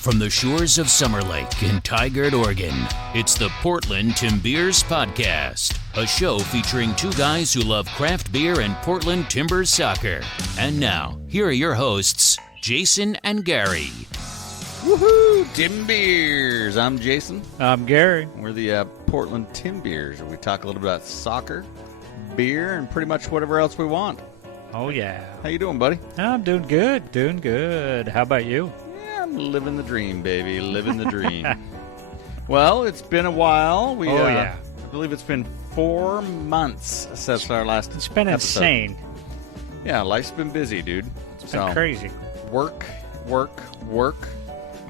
From the shores of Summer Lake in Tigard, Oregon, it's the Portland Timbeers Podcast, a show featuring two guys who love craft beer and Portland Timbers soccer. And now, here are your hosts, Jason and Gary. Woohoo! Timbeers! I'm Jason. I'm Gary. We're the Portland Timbeers, and we talk a little bit about soccer, beer, and pretty much whatever else we want. Oh, yeah. How you doing, buddy? I'm doing good. How about you? Yeah, I'm living the dream, baby. Living the dream. Well, it's been a while. I believe it's been 4 months since our last It's been episode. insane. Yeah, life's been busy, dude. It's been crazy. Work,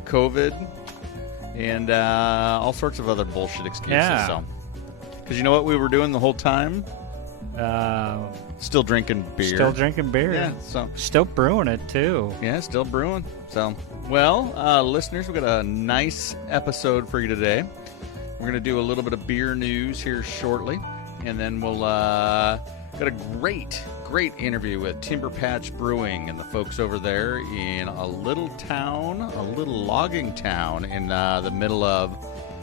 COVID, and all sorts of other bullshit excuses. Yeah. So, because you know what we were doing the whole time? Still drinking beer. Yeah, so still brewing it, too. yeah, still brewing. So, well, listeners, we've got a nice episode for you today. We're going to do a little bit of beer news here shortly, and then we'll got a great interview with Timber Patch Brewing and the folks over there in a little logging town in the middle of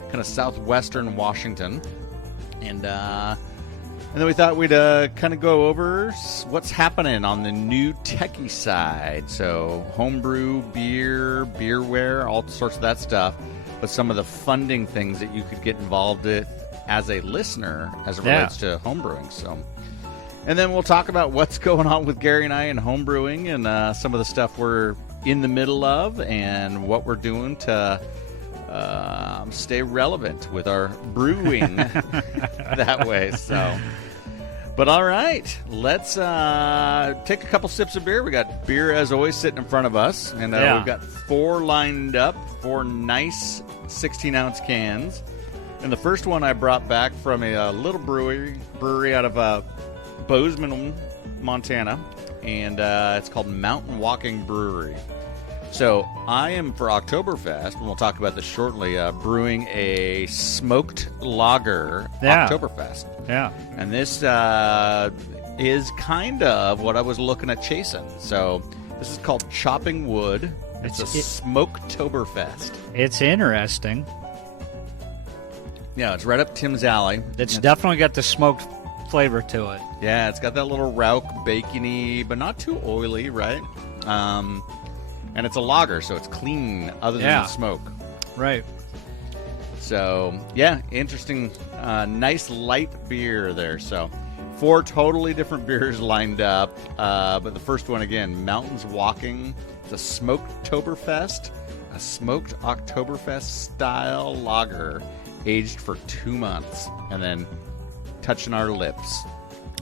kind of southwestern Washington, and then we thought we'd kind of go over what's happening on the new techie side. So homebrew, beerware, all sorts of that stuff. But some of the funding things that you could get involved with as a listener as it relates to homebrewing. So, and then we'll talk about what's going on with Gary and I in homebrewing and some of the stuff we're in the middle of and what we're doing to stay relevant with our brewing that way. So, but all right, let's take a couple sips of beer. We got beer as always sitting in front of us, and we've got 4 lined up, 4 nice 16-ounce cans. And the first one I brought back from a little brewery out of Bozeman, Montana, and it's called Mountain Walking Brewery. So I am, for Oktoberfest, and we'll talk about this shortly, brewing a smoked lager Oktoberfest. Yeah. And this is kind of what I was looking at chasing. So this is called Chopping Wood. It's a Smoak'Toberfest. It's interesting. Yeah, it's right up Tim's alley. It's definitely got the smoked flavor to it. Yeah, it's got that little rauch, bacony, but not too oily, right? And it's a lager, so it's clean other than the smoke. Right. So, yeah, interesting, nice light beer there. So, 4 totally different beers lined up. But the first one, again, Mountains Walking. It's a Smoak'Toberfest, a smoked Oktoberfest style lager aged for 2 months and then touching our lips.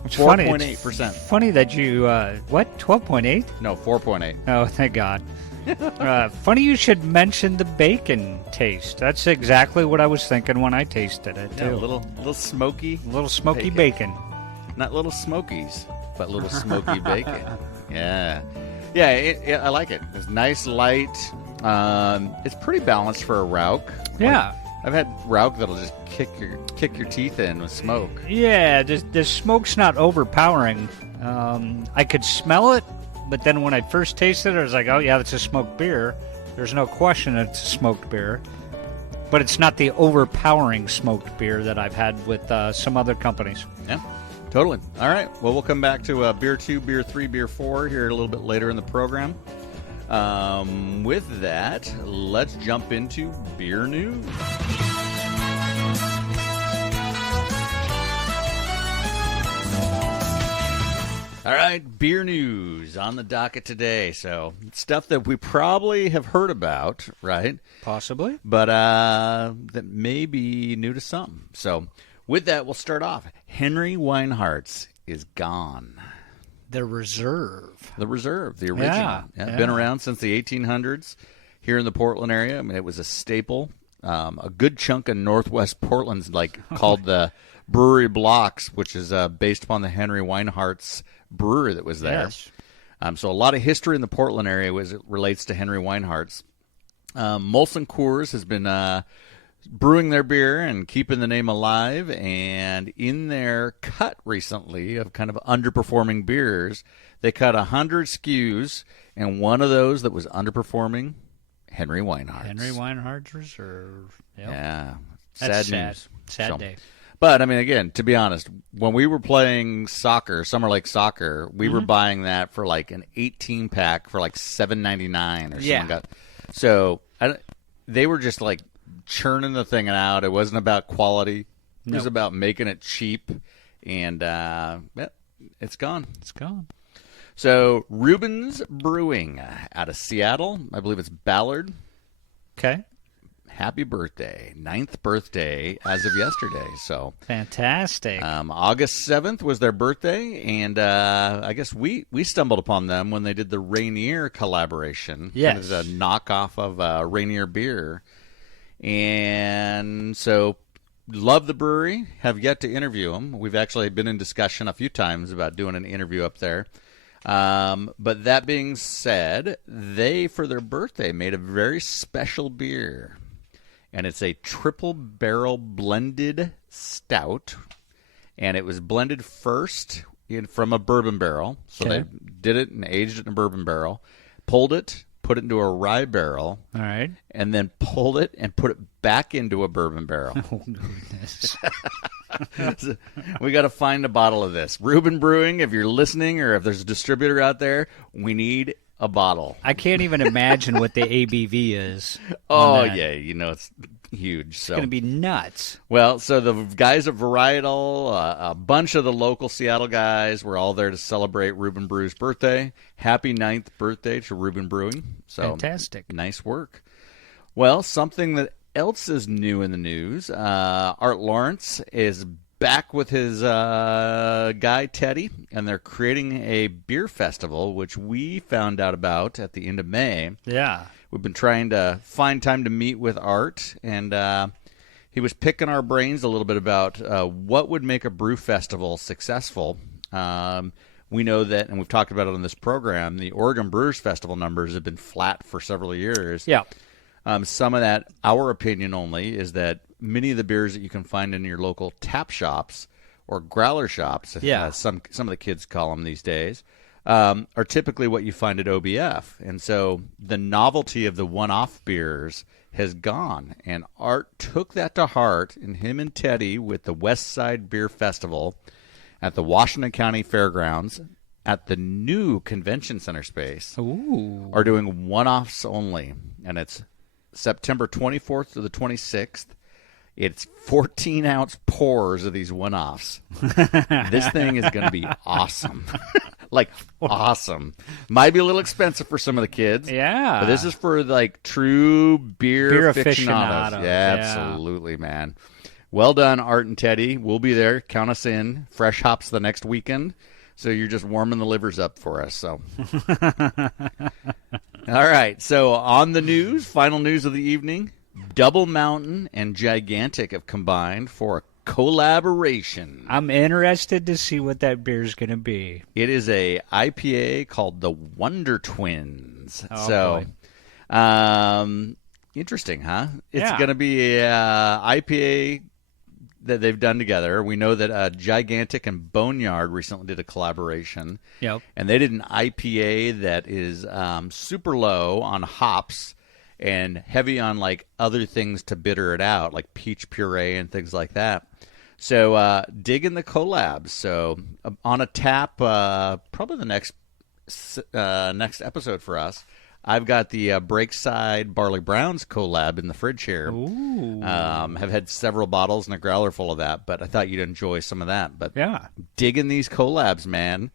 4.8%. Funny that you, 12.8? No, 4.8. Oh, thank God. Funny you should mention the bacon taste. That's exactly what I was thinking when I tasted it, too. Yeah, a little smoky. Little smoky bacon. Not little smokies, but little smoky bacon. Yeah. Yeah, I like it. It's nice, light. It's pretty balanced for a rauch. Yeah. I've had rauch that'll just kick your teeth in with smoke. Yeah, the smoke's not overpowering. I could smell it, but then when I first tasted it, I was like, oh, yeah, it's a smoked beer. There's no question it's a smoked beer. But it's not the overpowering smoked beer that I've had with some other companies. Yeah, totally. All right, well, we'll come back to Beer 2, Beer 3, Beer 4 here a little bit later in the program. With that, let's jump into beer news. All right, beer news on the docket today. So, stuff that we probably have heard about, right? Possibly. But that may be new to some. So, with that, we'll start off. Henry Weinhardt's is gone. The Reserve. The original. Yeah. Been around since the 1800s here in the Portland area. I mean, it was a staple. A good chunk of Northwest Portland's called the Brewery Blocks, which is based upon the Henry Weinhardt's brewery that was there. Yes. So a lot of history in the Portland area as it relates to Henry Weinhardt's. Molson Coors has been brewing their beer and keeping the name alive, and in their cut recently of kind of underperforming beers, they cut 100 SKUs, and one of those that was underperforming Henry Weinhardt's. Henry Weinhardt's Reserve. Yep. Yeah. That's Sad news. Sad day. But, I mean, again, to be honest, when we were playing soccer, Summer Lake Soccer, we were buying that for like an 18-pack for like $7.99 or something. Yeah. So they were just like churning the thing out. It wasn't about quality. It was about making it cheap. And it's gone. It's gone. So Reuben's Brewing out of Seattle. I believe it's Ballard. Okay. Happy birthday. 9th birthday as of yesterday. So fantastic. August 7th was their birthday, and I guess we stumbled upon them when they did the Rainier collaboration. Yes. It was a knockoff of Rainier beer. And so love the brewery. Have yet to interview them. We've actually been in discussion a few times about doing an interview up there. But that being said, they, for their birthday, made a very special beer. And it's a triple barrel blended stout. And it was blended first from a bourbon barrel. So they did it and aged it in a bourbon barrel. Pulled it, put it into a rye barrel. All right. And then pulled it and put it back into a bourbon barrel. Oh, goodness. So we got to find a bottle of this. Reuben Brewing, if you're listening or if there's a distributor out there, we need a bottle. I can't even imagine what the ABV is. Oh, yeah. You know, it's huge. It's going to be nuts. Well, so the guys at Varietal, a bunch of the local Seattle guys were all there to celebrate Reuben Brew's birthday. Happy 9th birthday to Reuben Brewing. So fantastic. Nice work. Well, something that else is new in the news. Art Lawrence is back with his guy Teddy, and they're creating a beer festival, which we found out about at the end of May. Yeah. We've been trying to find time to meet with Art, and he was picking our brains a little bit about what would make a brew festival successful. We know that, and we've talked about it on this program, the Oregon Brewers Festival numbers have been flat for several years. Yeah. Some of that, our opinion only, is that many of the beers that you can find in your local tap shops or growler shops, some of the kids call them these days, are typically what you find at OBF. And so the novelty of the one-off beers has gone. And Art took that to heart, and him and Teddy with the West Side Beer Festival at the Washington County Fairgrounds at the new convention center space are doing one-offs only. And it's September 24th to the 26th. It's 14-ounce pours of these one-offs. This thing is going to be awesome. Like, awesome. Might be a little expensive for some of the kids. Yeah. But this is for, like, true beer aficionados. Yeah, absolutely, man. Well done, Art and Teddy. We'll be there. Count us in. Fresh hops the next weekend. So you're just warming the livers up for us. So, all right. So on the news, final news of the evening, Double Mountain and Gigantic have combined for a collaboration. I'm interested to see what that beer is going to be. It is a IPA called the Wonder Twins. Oh, boy. Interesting, huh? It's going to be a IPA that they've done together. We know that Gigantic and Boneyard recently did a collaboration. Yep. And they did an IPA that is super low on hops and heavy on like other things to bitter it out, like peach puree and things like that. So dig in the collabs. So on a tap, probably the next episode for us, I've got the Breakside Barley Browns collab in the fridge here. Ooh. Have had several bottles and a growler full of that, but I thought you'd enjoy some of that. But yeah, dig in these collabs, man.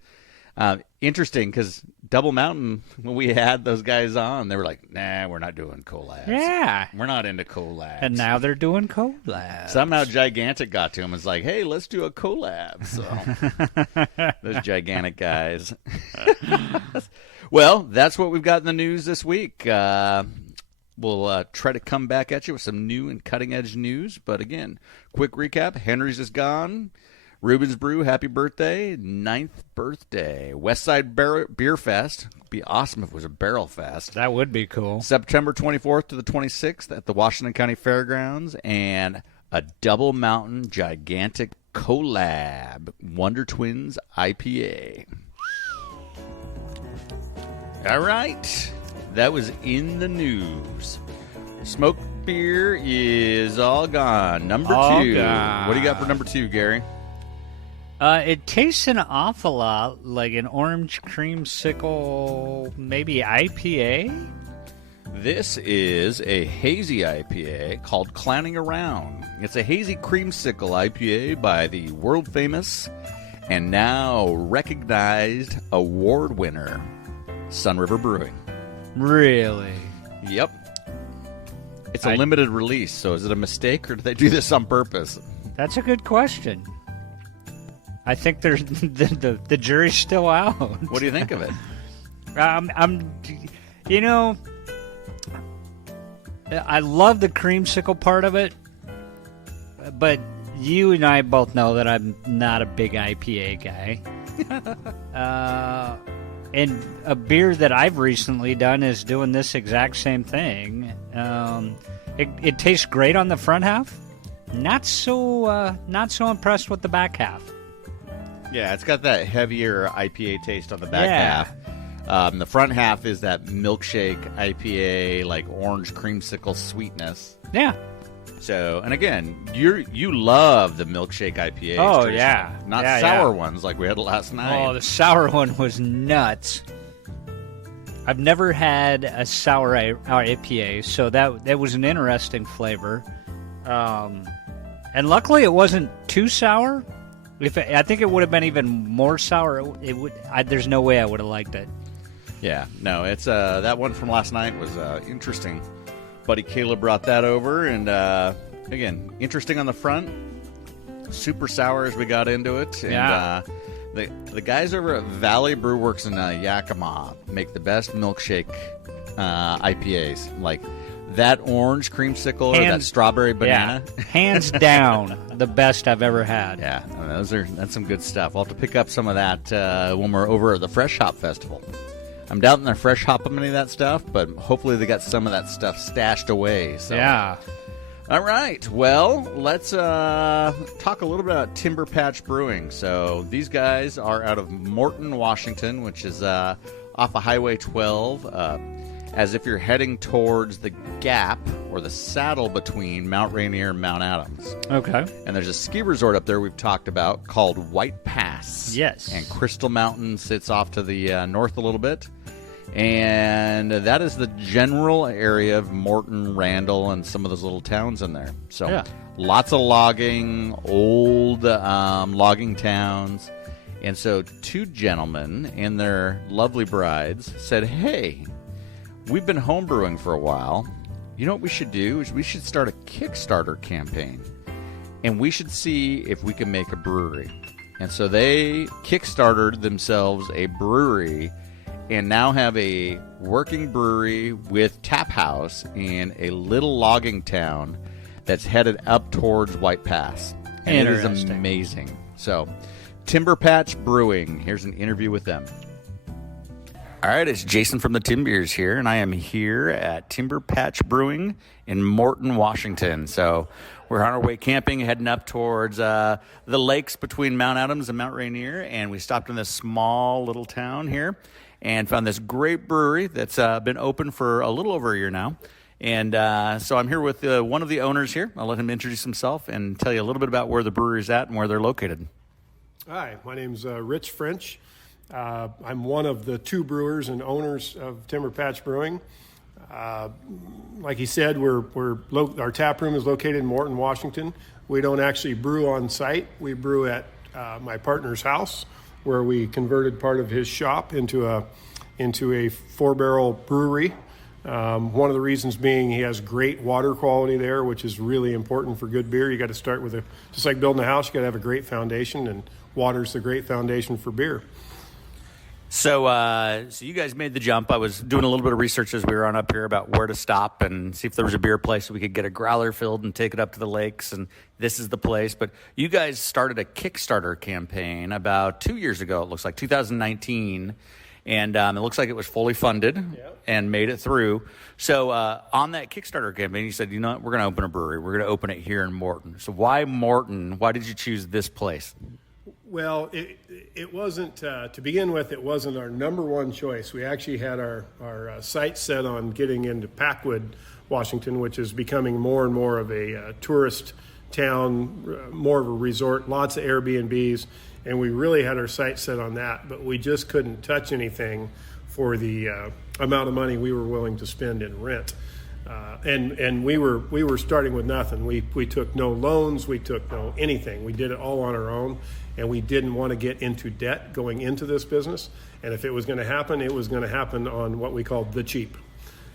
Interesting, because Double Mountain, when we had those guys on, they were like, nah, we're not doing collabs. Yeah. We're not into collabs. And now they're doing collabs. Somehow Gigantic got to him and was like, hey, let's do a collab. So those Gigantic guys. Well, that's what we've got in the news this week. We'll try to come back at you with some new and cutting-edge news. But again, quick recap. Henry's is gone. Reuben's Brew, happy birthday. 9th birthday. Westside Beer Fest. Be awesome if it was a barrel fest. That would be cool. September 24th to the 26th at the Washington County Fairgrounds. And a Double Mountain Gigantic collab. Wonder Twins IPA. All right. that was in the news. Smoke beer is all gone. Number two. Gone. What do you got for number two, Gary? It tastes an awful lot like an orange creamsicle, maybe IPA. This is a hazy IPA called Clowning Around. It's a hazy creamsicle IPA by the world-famous and now recognized award winner, Sunriver Brewing. Really? Yep. It's a limited release, so is it a mistake or did they do this on purpose? That's a good question. I think there's the jury's still out. What do you think of it? I love the creamsicle part of it, but you and I both know that I'm not a big IPA guy. And a beer that I've recently done is doing this exact same thing. It tastes great on the front half. Not so impressed with the back half. Yeah, it's got that heavier IPA taste on the back half. The front half is that milkshake IPA, like orange creamsicle sweetness. Yeah. So, and again, you love the milkshake IPAs. Oh, yeah. Not sour ones like we had last night. Oh, the sour one was nuts. I've never had a sour IPA, so that was an interesting flavor. And luckily it wasn't too sour. I think it would have been even more sour. There's no way I would have liked it. Yeah, no, it's that one from last night was interesting. Buddy Caleb brought that over, and again, interesting on the front. Super sour as we got into it. And the guys over at Valley Brew Works in Yakima make the best milkshake IPAs. Like that orange creamsicle or that strawberry banana. Yeah, hands down, the best I've ever had. Yeah, that's some good stuff. I'll have to pick up some of that when we're over at the Fresh Hop Festival. I'm doubting they're fresh hopping any of that stuff, but hopefully they got some of that stuff stashed away. So. Yeah. All right. Well, let's talk a little bit about Timber Patch Brewing. So these guys are out of Morton, Washington, which is off of Highway 12, as if you're heading towards the gap or the saddle between Mount Rainier and Mount Adams. Okay. And there's a ski resort up there we've talked about called White Pass. Yes. And Crystal Mountain sits off to the north a little bit. And that is the general area of Morton, Randall, and some of those little towns in there. So lots of logging, old logging towns. And so two gentlemen and their lovely brides said, hey, we've been homebrewing for a while. You know what we should do is we should start a Kickstarter campaign. And we should see if we can make a brewery. And so they Kickstarted themselves a brewery and now have a working brewery with tap house in a little logging town that's headed up towards White Pass. And it is amazing. So, Timber Patch Brewing. Here's an interview with them. All right, it's Jason from the Timbeers here, and I am here at Timber Patch Brewing in Morton, Washington. So we're on our way camping, heading up towards the lakes between Mount Adams and Mount Rainier, and we stopped in this small little town here and found this great brewery that's been open for a little over a year now. And so I'm here with one of the owners here. I'll let him introduce himself and tell you a little bit about where the brewery is at and where they're located. Hi, my name's Rich French. I'm one of the two brewers and owners of Timber Patch Brewing. Like he said, our tap room is located in Morton, Washington. We don't actually brew on site. We brew at my partner's house, where we converted part of his shop into a 4-barrel brewery. One of the reasons being he has great water quality there, which is really important for good beer. You got to start with just like building a house, you got to have a great foundation, and water's the great foundation for beer. So you guys made the jump. I was doing a little bit of research as we were on up here about where to stop and see if there was a beer place so we could get a growler filled and take it up to the lakes, and this is the place. But you guys started a Kickstarter campaign about 2 years ago, it looks like, 2019, and it looks like it was fully funded and made it through. So on that Kickstarter campaign, you said, you know what, we're going to open a brewery. We're going to open it here in Morton. So why Morton? Why did you choose this place? Well, it wasn't, to begin with, it wasn't our number one choice. We actually had our sights set on getting into Packwood, Washington, which is becoming more and more of a tourist town, more of a resort, lots of Airbnbs, and we really had our sights set on that, but we just couldn't touch anything for the amount of money we were willing to spend in rent. And we were starting with nothing. We took no loans, we took no anything. We did it all on our own, and we didn't want to get into debt going into this business. And if it was going to happen, it was going to happen on what we called the cheap.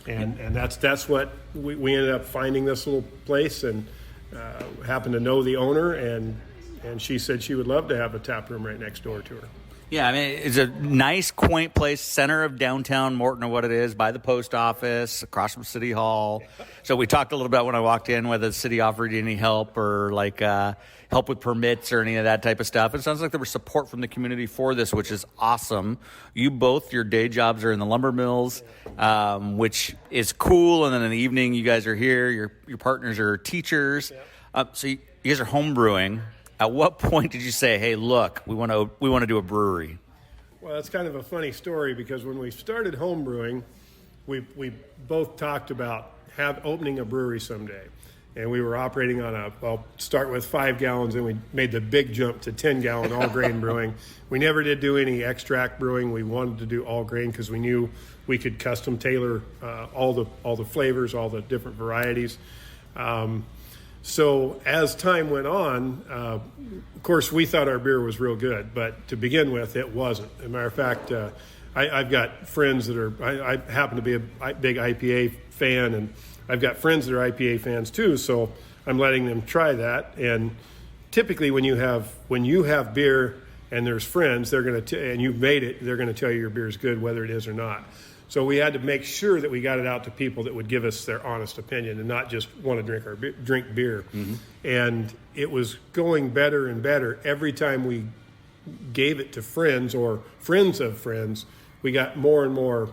And that's what we ended up finding this little place, and happened to know the owner, and she said she would love to have a tap room right next door to her. Yeah, I mean, it's a nice, quaint place, center of downtown Morton, or what it is, by the post office, across from City Hall. So we talked a little bit when I walked in, whether the city offered you any help or help with permits or any of that type of stuff. It sounds like there was support from the community for this, which is awesome. You both, your day jobs are in the lumber mills, which is cool. And then in the evening, you guys are here. Your partners are teachers. So you guys are home brewing. At what point did you say, hey, look, we want to do a brewery? Well, that's kind of a funny story, because when we started home brewing, we both talked about opening a brewery someday. And we were operating on start with 5 gallons, and we made the big jump to 10-gallon all-grain brewing. We never did do any extract brewing. We wanted to do all-grain because we knew we could custom tailor all the flavors, all the different varieties. So as time went on, of course, we thought our beer was real good, but to begin with, it wasn't. As a matter of fact, I've got friends that I happen to be a big IPA fan, and I've got friends that are IPA fans too, so I'm letting them try that. And typically when you have beer and there's friends, and you've made it, they're going to tell you your beer is good, whether it is or not. So we had to make sure that we got it out to people that would give us their honest opinion and not just want to drink beer. Mm-hmm. And it was going better and better. Every time we gave it to friends or friends of friends, we got more and more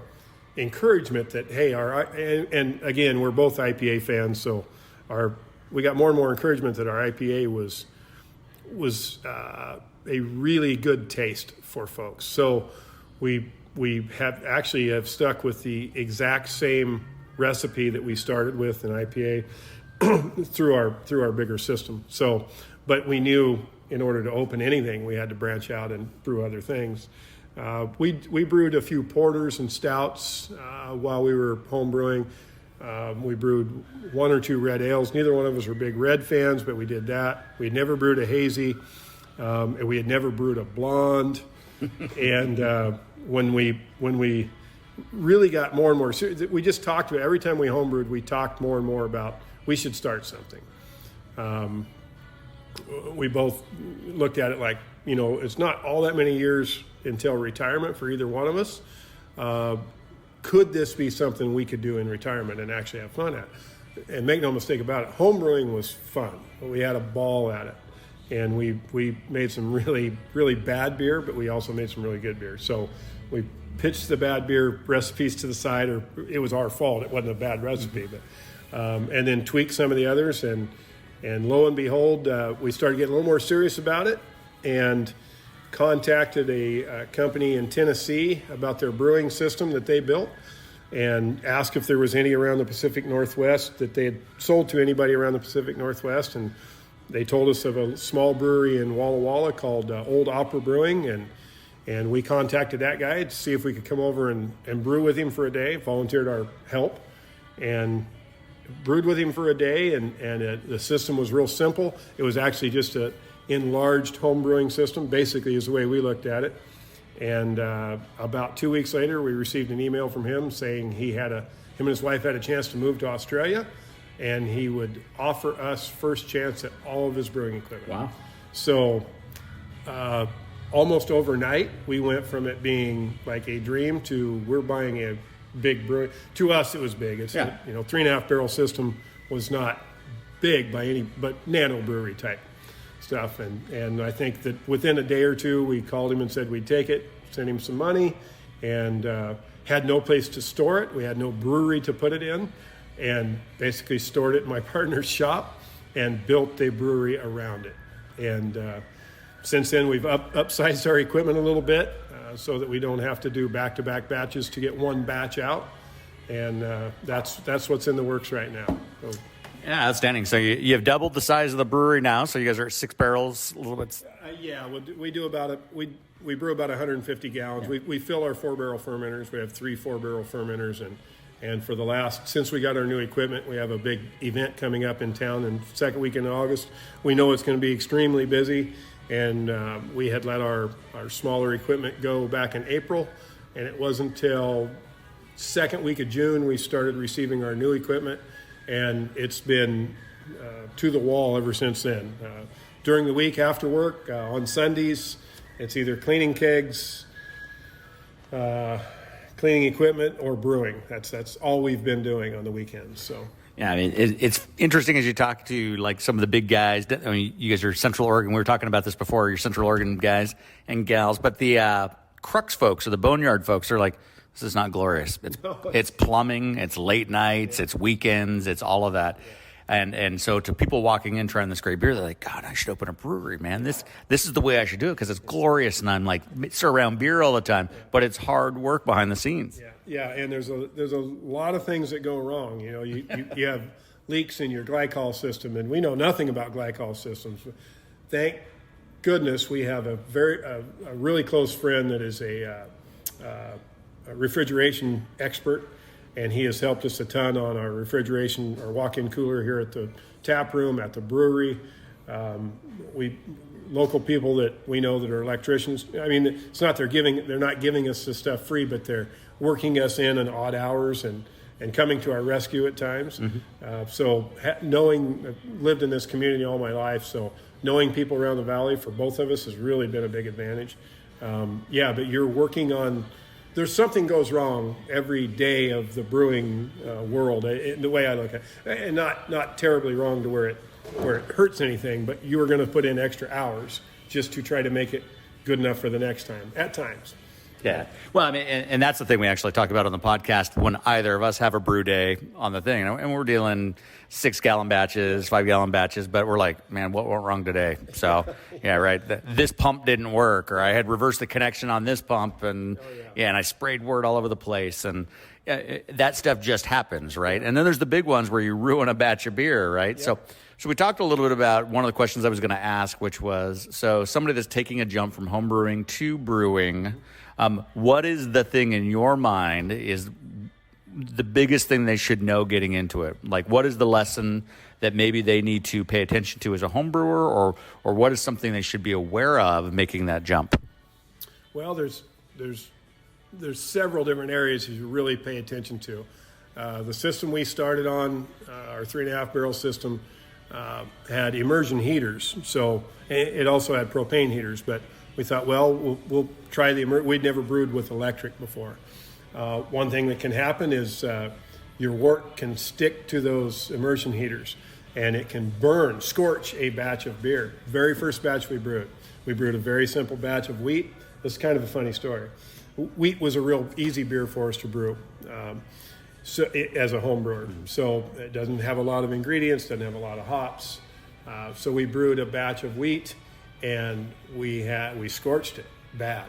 encouragement that, hey, and again, we're both IPA fans, so we got more and more encouragement that our IPA was a really good taste for folks. So we have stuck with the exact same recipe that we started with in IPA through our bigger system. So, but we knew in order to open anything, we had to branch out and brew other things. We brewed a few porters and stouts while we were home brewing. We brewed 1 or 2 red ales. Neither one of us were big red fans, but we did that. We had never brewed a hazy, and we had never brewed a blonde. And when we really got more and more serious, we just talked about, every time we homebrewed, we talked more and more about we should start something. We both looked at it like, it's not all that many years until retirement for either one of us. Could this be something we could do in retirement and actually have fun at? And make no mistake about it, homebrewing was fun. We had a ball at it. And we made some really, really bad beer, but we also made some really good beer. So we pitched the bad beer recipes to the side, or it was our fault. It wasn't a bad recipe, but and then tweaked some of the others. And lo and behold, we started getting a little more serious about it, and contacted a company in Tennessee about their brewing system that they built, and asked if there was any around the Pacific Northwest that they had sold to anybody around the Pacific Northwest. And they told us of a small brewery in Walla Walla called Old Opera Brewing, and we contacted that guy to see if we could come over and brew with him for a day, volunteered our help, and brewed with him for a day, and the system was real simple. It was actually just an enlarged home brewing system, basically is the way we looked at it. And about 2 weeks later, we received an email from him saying him and his wife had a chance to move to Australia, and he would offer us first chance at all of his brewing equipment. Wow. So almost overnight, we went from it being like a dream to we're buying a big brewery. To us, it was big. It's 3.5 barrel system was not big by any, but nano brewery type stuff. And I think that within a day or two, we called him and said we'd take it, sent him some money, and had no place to store it. We had no brewery to put it in, and basically stored it in my partner's shop and built a brewery around it. And Since then, we've upsized our equipment a little bit so that we don't have to do back-to-back batches to get one batch out. And that's what's in the works right now. So, yeah, outstanding. So you have doubled the size of the brewery now. So you guys are at 6 barrels, a little bit. Yeah, we do about we brew about 150 gallons. Yeah. We fill our 4-barrel fermenters. We have 3 4-barrel fermenters, and for since we got our new equipment, we have a big event coming up in town in second week in August. We know it's going to be extremely busy, and we had let our smaller equipment go back in April, and it wasn't until second week of June we started receiving our new equipment, and it's been to the wall ever since then. During the week after work, on Sundays, it's either cleaning kegs, cleaning equipment, or brewing. That's all we've been doing on the weekends. So yeah, I mean, it's interesting as you talk to like some of the big guys. I mean, you guys are Central Oregon. We were talking about this before. You're Central Oregon guys and gals, but the Crux folks or the Boneyard folks are like, this is not glorious. It's plumbing, it's late nights, it's weekends, it's all of that. And so to people walking in trying this great beer, they're like, God, I should open a brewery, man. This is the way I should do it because it's glorious, and I'm like around beer all the time, but it's hard work behind the scenes. Yeah, and there's a lot of things that go wrong. You know, you have leaks in your glycol system, and we know nothing about glycol systems. Thank goodness we have a really close friend that is a refrigeration expert, and he has helped us a ton on our refrigeration, our walk-in cooler here at the tap room, at the brewery. Local people that we know that are electricians. I mean, it's not they're not giving us this stuff free, but they're working us in on odd hours and coming to our rescue at times. Mm-hmm. Lived in this community all my life, so knowing people around the valley for both of us has really been a big advantage. But you're working on. There's something goes wrong every day of the brewing world, the way I look at it. And not terribly wrong to where it hurts anything, but you are going to put in extra hours just to try to make it good enough for the next time, at times. Yeah. Well, I mean, and that's the thing we actually talk about on the podcast when either of us have a brew day on the thing. And we're dealing 6-gallon batches, 5-gallon batches, but we're like, man, what went wrong today? So, yeah, right. This pump didn't work, or I had reversed the connection on this pump, and and I sprayed wort all over the place. And that stuff just happens, right? And then there's the big ones where you ruin a batch of beer, right? Yeah. So we talked a little bit about one of the questions I was going to ask, which was, so somebody that's taking a jump from home brewing to brewing, what is the thing in your mind is the biggest thing they should know getting into it? Like, what is the lesson that maybe they need to pay attention to as a home brewer, or what is something they should be aware of making that jump? Well, there's several different areas you really pay attention to. The system we started on, our 3.5 barrel system, had immersion heaters. So it also had propane heaters, but we thought, well, we'll try we'd never brewed with electric before. One thing that can happen is your wort can stick to those immersion heaters, and it can scorch a batch of beer. Very first batch we brewed a very simple batch of wheat. This is kind of a funny story. Wheat was a real easy beer for us to brew as a home brewer. So it doesn't have a lot of ingredients, doesn't have a lot of hops. So we brewed a batch of wheat, and we scorched it bad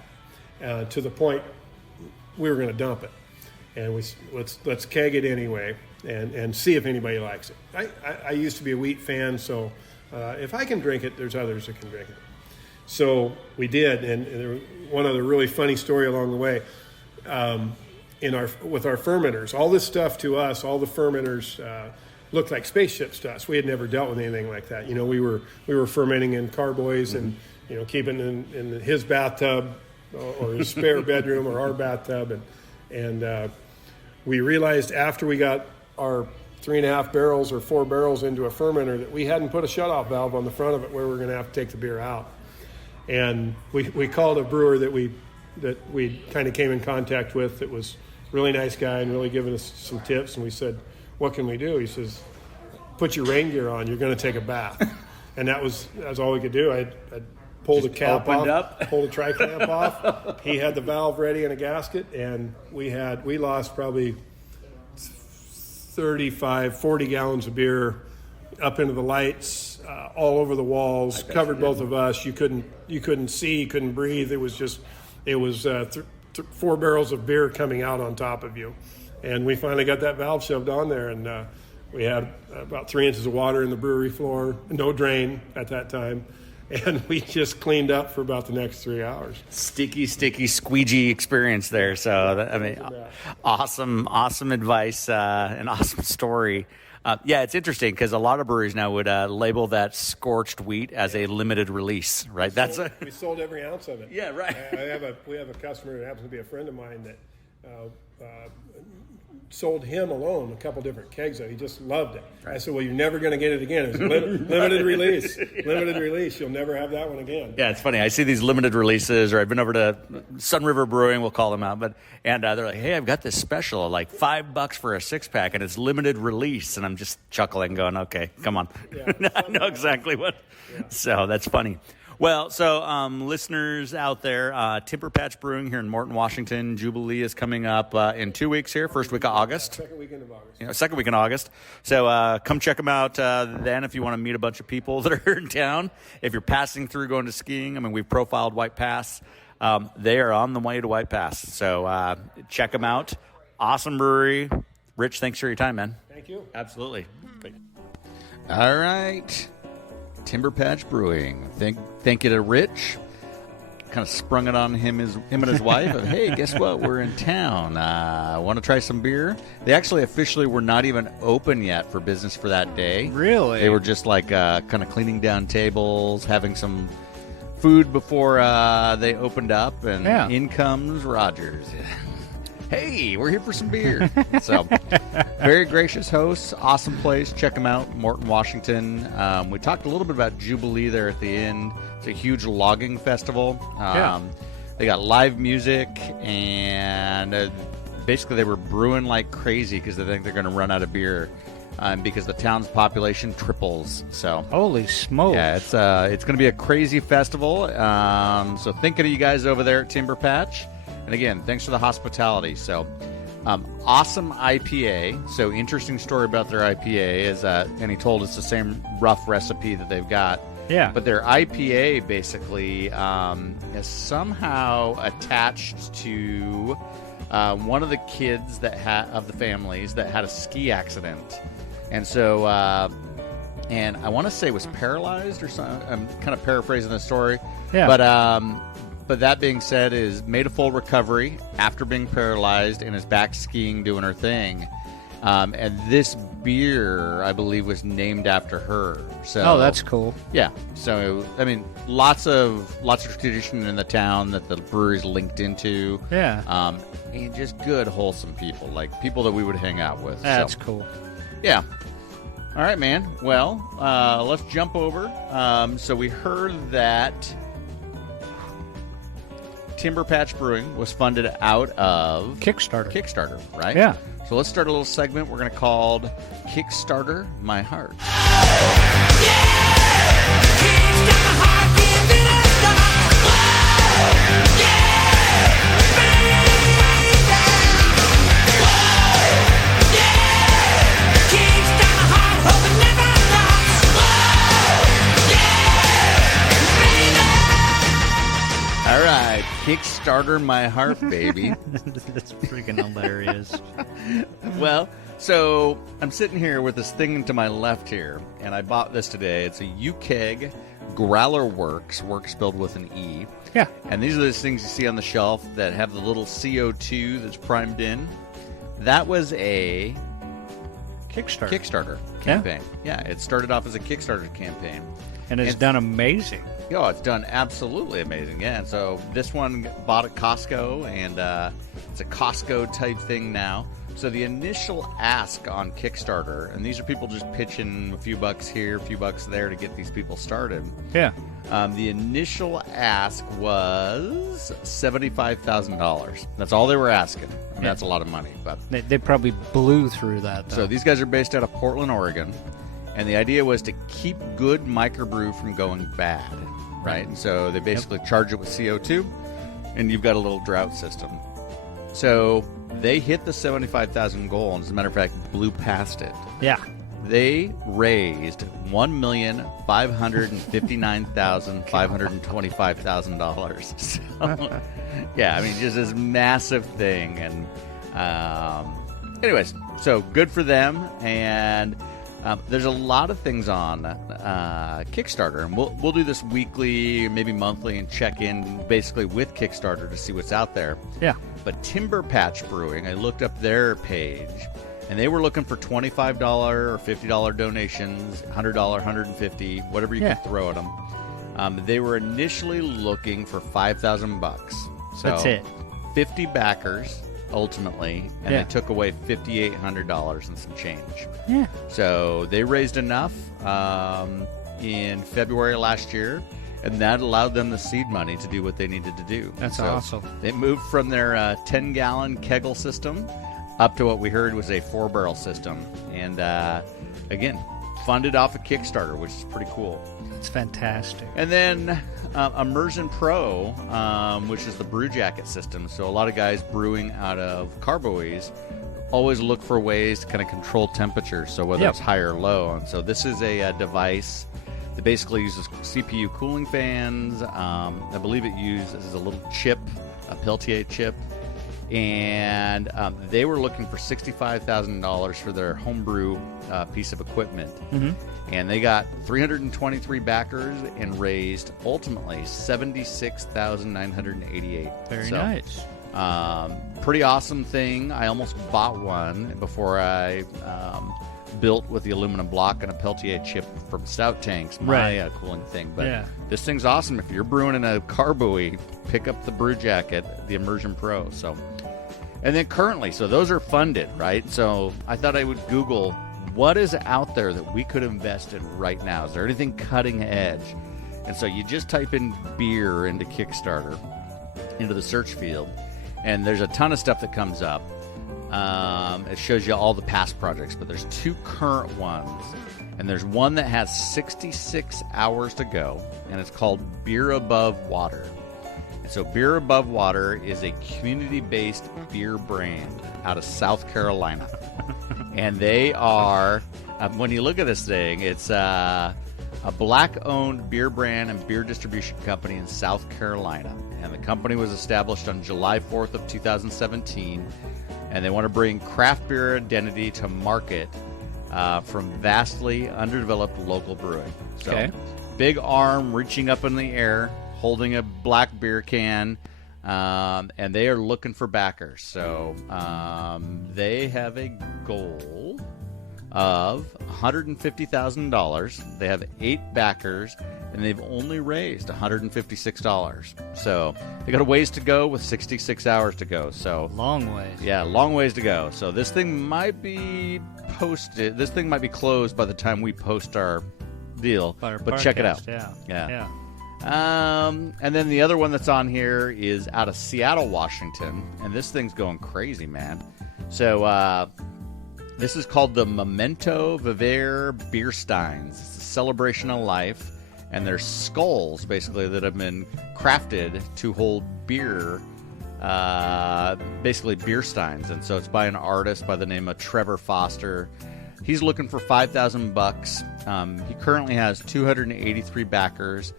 to the point we were going to dump it. And let's keg it anyway and see if anybody likes it. I used to be a wheat fan, so if I can drink it, there's others that can drink it. So we did, and one other really funny story along the way, with our fermenters, all this stuff to us, all the fermenters looked like spaceships to us. We had never dealt with anything like that. You know, we were fermenting in carboys and keeping in his bathtub or his spare bedroom or our bathtub, and we realized after we got our 3.5 barrels or 4 barrels into a fermenter that we hadn't put a shutoff valve on the front of it where we're going to have to take the beer out. And we called a brewer that we kind of came in contact with that was a really nice guy and really giving us some tips. And we said, what can we do? He says, put your rain gear on. You're going to take a bath. And that was all we could do. I pulled the cap off, pulled the tri-clamp off. He had the valve ready in a gasket, and we lost probably 35, 40 gallons of beer up into the lights, all over the walls, covered both of us. You couldn't see, you couldn't breathe. It was 4 barrels of beer coming out on top of you. And we finally got that valve shoved on there, and we had about 3 inches of water in the brewery floor, no drain at that time. And we just cleaned up for about the next 3 hours. Sticky, squeegee experience there. So, awesome advice and awesome story. It's interesting because a lot of breweries now would label that scorched wheat as a limited release, right? We sold every ounce of it. Yeah, right. We have a customer that happens to be a friend of mine that sold him alone a couple different kegs of it. He just loved it. Right. I said, well, you're never going to get it again. It's limited release. Limited release. You'll never have that one again. Yeah, it's funny. I see these limited releases, or I've been over to Sunriver Brewing, we'll call them out, and they're like, hey, I've got this special, like $5 for a 6-pack, and it's limited release. And I'm just chuckling, going, okay, come on. Yeah, I know exactly what. Yeah. So that's funny. Well, so listeners out there, Timber Patch Brewing here in Morton, Washington. Jubilee is coming up in 2 weeks here, first week of August. Second weekend of August. Second week in August. So come check them out then if you want to meet a bunch of people that are in town. If you're passing through going to skiing, we've profiled White Pass. They are on the way to White Pass. So check them out. Awesome brewery. Rich, thanks for your time, man. Thank you. Absolutely. All right. Timber Patch Brewing. Thank you to Rich. Kind of sprung it on him and his wife. Of, hey, guess what? We're in town. Want to try some beer? They actually officially were not even open yet for business for that day. Really? They were just like kind of cleaning down tables, having some food before they opened up, and in comes Rogers. Hey, we're here for some beer. So, very gracious hosts, awesome place. Check them out, Morton, Washington. We talked a little bit about Jubilee there at the end. It's a huge logging festival. They got live music, and basically they were brewing like crazy because they think they're going to run out of beer because the town's population triples. So, holy smokes! Yeah, it's going to be a crazy festival. So, thinking of you guys over there at Timber Patch. And again, thanks for the hospitality. So, awesome IPA. So, interesting story about their IPA is, and he told us the same rough recipe that they've got. Yeah. But their IPA basically is somehow attached to one of the kids of the families that had a ski accident. And so, and I want to say was paralyzed or something. I'm kind of paraphrasing the story. Yeah. But that being said, is made a full recovery after being paralyzed and is back skiing, doing her thing. And this beer, I believe, was named after her. So, that's cool. Yeah. So, lots of tradition in the town that the brewery's linked into. Yeah. And just good, wholesome people, like people that we would hang out with. That's cool. Yeah. All right, man. Well, let's jump over. So we heard that Timber Patch Brewing was funded out of Kickstarter, right? Yeah. So let's start a little segment we're going to call Kickstarter My Heart. All right, Kickstarter My Heart, baby. That's freaking hilarious. Well, so I'm sitting here with this thing to my left here, and I bought this today. It's a UKEG Growler Works spelled with an E. Yeah. And these are those things you see on the shelf that have the little CO2 that's primed in. That was a Kickstarter campaign. Yeah, it started off as a Kickstarter campaign. And it's done amazing. Oh, it's done absolutely amazing. Yeah, and so this one bought at Costco, and it's a Costco type thing now. So the initial ask on Kickstarter, and these are people just pitching a few bucks here, a few bucks there to get these people started. Yeah. The initial ask was $75,000. That's all they were asking. That's a lot of money, but they probably blew through that, though. So these guys are based out of Portland, Oregon, and the idea was to keep good microbrew from going bad, right? And so they basically charge it with CO2, and you've got a little drought system. So they hit the 75,000 goal, and as a matter of fact, blew past it. Yeah. They raised $1,559,525,000. So, yeah, I mean, just this massive thing. And anyways, so good for them. And there's a lot of things on Kickstarter, and we'll do this weekly, maybe monthly, and check in basically with Kickstarter to see what's out there. Yeah. But Timber Patch Brewing, I looked up their page, and they were looking for $25 or $50 donations, $100, $150, whatever you could throw at them. They were initially looking for $5,000. So That's it. 50 backers ultimately, and they took away $5,800 and some change. Yeah. So they raised enough in February last year, and that allowed them the seed money to do what they needed to do. That's so awesome. They moved from their 10-gallon kegel system up to what we heard was a 4-barrel system. And again, funded off of Kickstarter, which is pretty cool. It's fantastic. And then Immersion Pro, which is the brew jacket system. So a lot of guys brewing out of carboys always look for ways to kind of control temperature, so whether it's high or low. And so this is a device that basically uses CPU cooling fans. I believe it uses a little chip, a Peltier chip. And they were looking for $65,000 for their homebrew piece of equipment. Mm-hmm. And they got 323 backers and raised ultimately $76,988. Very nice. Pretty awesome thing. I almost bought one before I built with the aluminum block and a Peltier chip from Stout Tanks, my cooling thing. But this thing's awesome. If you're brewing in a carboy, pick up the brew jacket, the Immersion Pro. So, and then currently, so those are funded, right? So I thought I would Google what is out there that we could invest in right now. Is there anything cutting edge? And so you just type in beer into Kickstarter, into the search field, and there's a ton of stuff that comes up. It shows you all the past projects, but there's 2 current ones, and there's one that has 66 hours to go, and it's called Beer Above Water. And so Beer Above Water is a community-based beer brand out of South Carolina. And they are, when you look at this thing, it's a black-owned beer brand and beer distribution company in South Carolina. And the company was established on July 4th of 2017. And they want to bring craft beer identity to market from vastly underdeveloped local brewing. So, big arm reaching up in the air, holding a black beer can, and they are looking for backers. So they have a goal of $150,000. They have 8 backers, and they've only raised $156. So they got a ways to go with 66 hours to go. So long ways. Yeah, long ways to go. So this thing might be posted. This thing might be closed by the time we post our deal. But check it out. Yeah. And then the other one that's on here is out of Seattle, Washington, and this thing's going crazy, man. So this is called the Memento Vivere Beer Steins. It's a celebration of life, and they're skulls, basically, that have been crafted to hold beer, basically beer steins. And so it's by an artist by the name of Trevor Foster. He's looking for $5,000. He currently has 283 backers.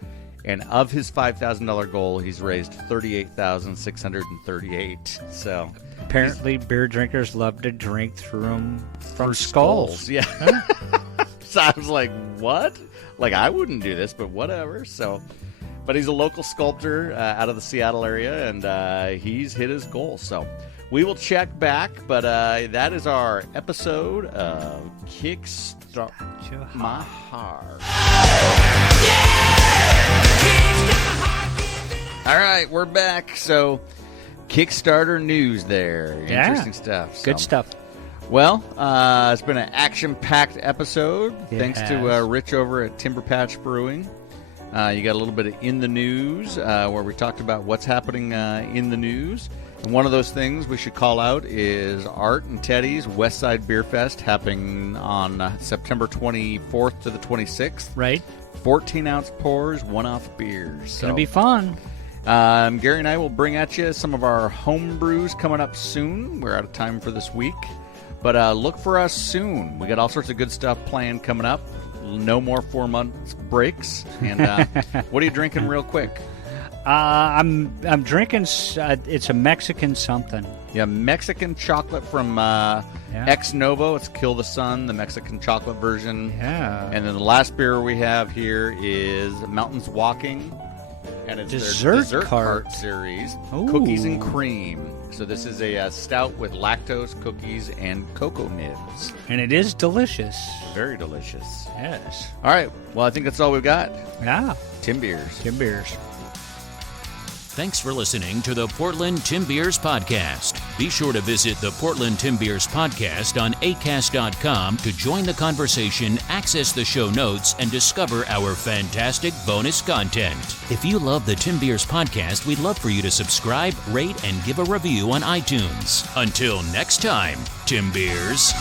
And of his $5,000 goal, he's raised $38,638. So apparently, beer drinkers love to drink through them from skulls. Yeah. So I was like, "What? Like, I wouldn't do this, but whatever." So, but he's a local sculptor out of the Seattle area, and he's hit his goal. So we will check back. But that is our episode of Kickstart My Heart. All right, we're back. So, Kickstarter news there. Interesting stuff. Good stuff. Well, it's been an action-packed episode. Thanks to Rich over at Timber Patch Brewing. You got a little bit of In the News, where we talked about what's happening in the news. And one of those things we should call out is Art and Teddy's West Side Beer Fest happening on September 24th to the 26th. Right. 14-ounce pours, one-off beers. It's going to be fun. Gary and I will bring at you some of our home brews coming up soon. We're out of time for this week. But look for us soon. We got all sorts of good stuff planned coming up. No more 4 months breaks. And what are you drinking real quick? I'm drinking. It's a Mexican something. Yeah, Mexican chocolate from Ex Novo. It's Kill the Sun, the Mexican chocolate version. Yeah. And then the last beer we have here is Mountains Walking. And it's their dessert cart series, Ooh. Cookies and Cream. So this is a stout with lactose, cookies, and cocoa nibs. And it is delicious. Very delicious. Yes. All right. Well, I think that's all we've got. Yeah. Tim Beers. Tim Beers. Thanks for listening to the Portland Tim Beers Podcast. Be sure to visit the Portland Tim Beers Podcast on acast.com to join the conversation, access the show notes, and discover our fantastic bonus content. If you love the Tim Beers Podcast, we'd love for you to subscribe, rate, and give a review on iTunes. Until next time, Tim Beers.